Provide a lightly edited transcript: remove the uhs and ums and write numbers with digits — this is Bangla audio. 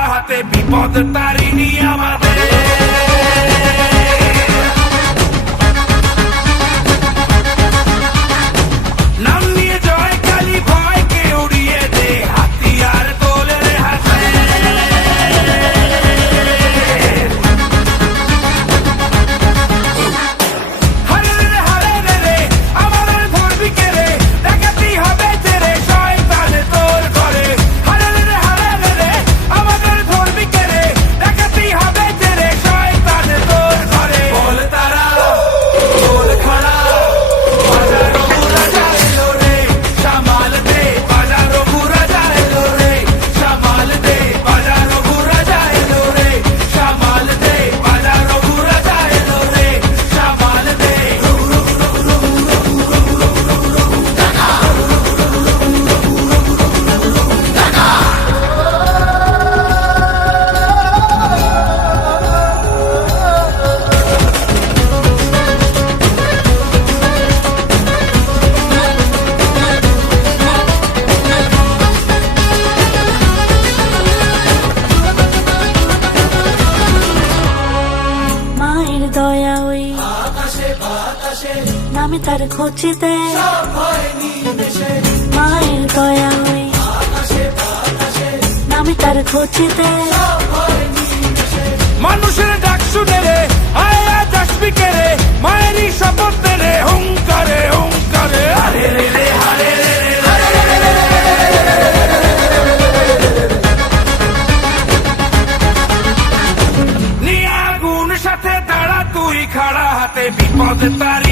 খাড়া হাতে বিপদ তারিণী আমাদের। নাম নিয়ে জয় কালী ভয়কে উড়িয়ে দে, হাতিয়ার তোলে রে হাতে। হারে রে হারে রে রে আমাদের ধরবি কে রে, দেখাতেই হবে তেরে শয়তান তোর ঘরে। হারে রে হারে রে রে আমাদের ধরবি কে রে, দেখাতেই হবে তেরে শয়তান তোর ঘরে। বল তারা বল খাড়া বাজারো বুড়া যাইলো রে, সামাল দে বাজারো বুড়া যাইলো রে, সামাল দে বাজারো বুড়া যাইলো রে, সামাল দে বাজারো বুড়া যাইলো রে, সামাল দে। মায়ের দয়া ওই নামে তার খোঁজে, মায়ের দয়া ওই নামে তার খোঁজে। মানুষের ডাক শুনে রে আয় আজ আসবি কে রে, মায়েরই শপথ দে রে হুঙ্কারে হুঙ্কারে। হারে রে রে হারে রে রে নিয়ে আগুন সাথে দাঁড়া তুই খাড়া হাতে বিপদ তারি